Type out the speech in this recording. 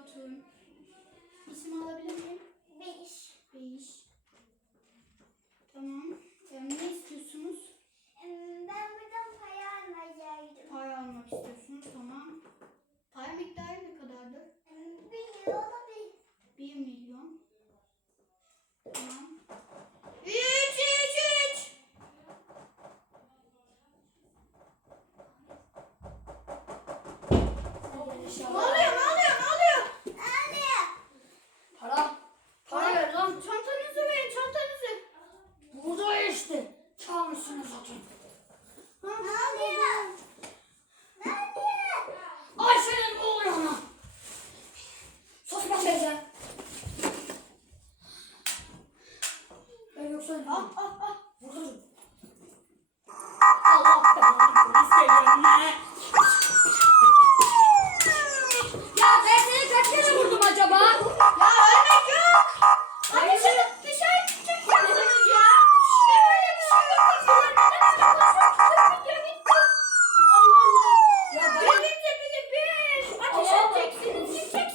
oturun. İsim alabilir miyim? Beyiş. Beyiş. Tamam. Yani ne istiyorsunuz? Ben buradan para almak geldim. Para almak istiyorsunuz. Tamam. Para miktarı ne kadardır? Bir euro olabilir. Bir milyon. Tamam. Üç, üç, üç. Baba. almışsınız oturdu. Şey şey ya ben... Benim de beni bir. Ateş edeceksiniz.